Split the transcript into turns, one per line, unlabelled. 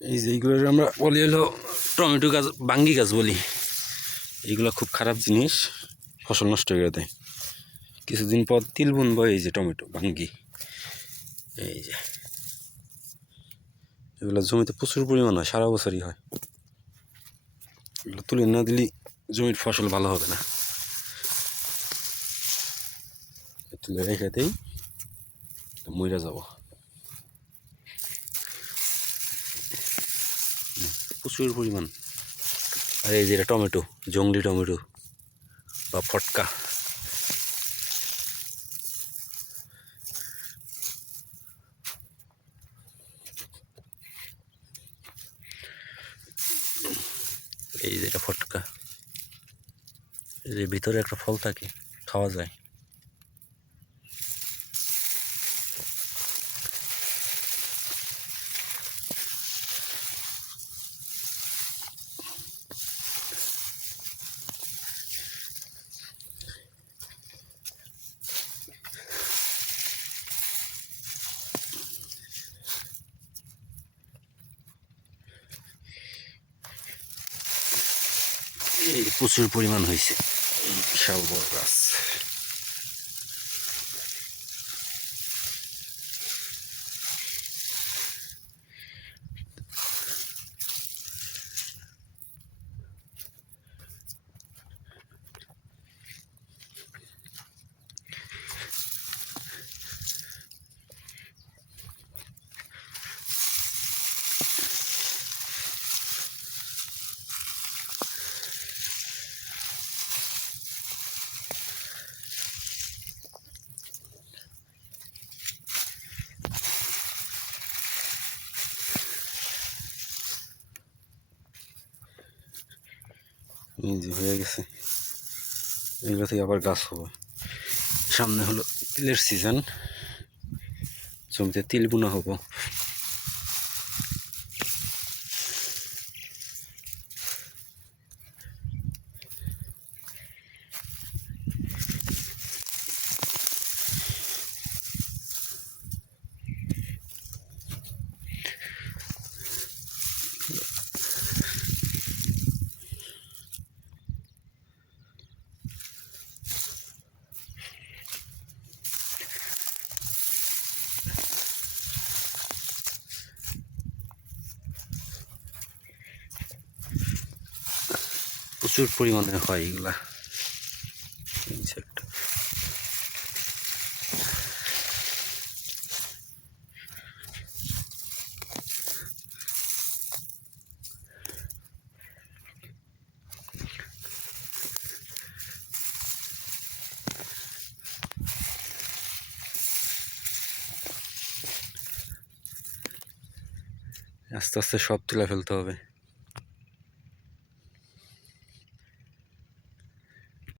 এই যে এইগুলো আমরা বলি হলো টমেটো গাছ, বাঙ্গি গাছ বলি। এইগুলো খুব খারাপ জিনিস, ফসল নষ্ট করে দেয় কিছুদিন পর তিল বুনবো এই যে টমেটো, বাঙ্গি। এই যে। এগুলো জমিতে প্রচুর পরিমাণ হয়, সারা বছরই হয়। এগুলো তুলে না দিলে জমির ফসল ভালো হবে না। তুলে রেখে দেই মইরা যাব। প্রচুর পরিমাণ। আর এই যে এটা টমেটো, জংলি টমেটো বা ফটকা। এই যে এটা ফটকা। এই যে ভিতরে একটা ফল থাকে, খাওয়া যায়। প্রচুর পরিমাণ হয়েছে। বিশাল বড় গাছ। এই হয়ে গেছে। এগুলো থেকে আবার গাছ হবে। সামনে হলো তিলের সিজন জমিতে তিল বোনা হব। প্রচুর পরিমাণে হয় এগুলা। একটা আস্তে আস্তে সব তুলে ফেলতে হবে।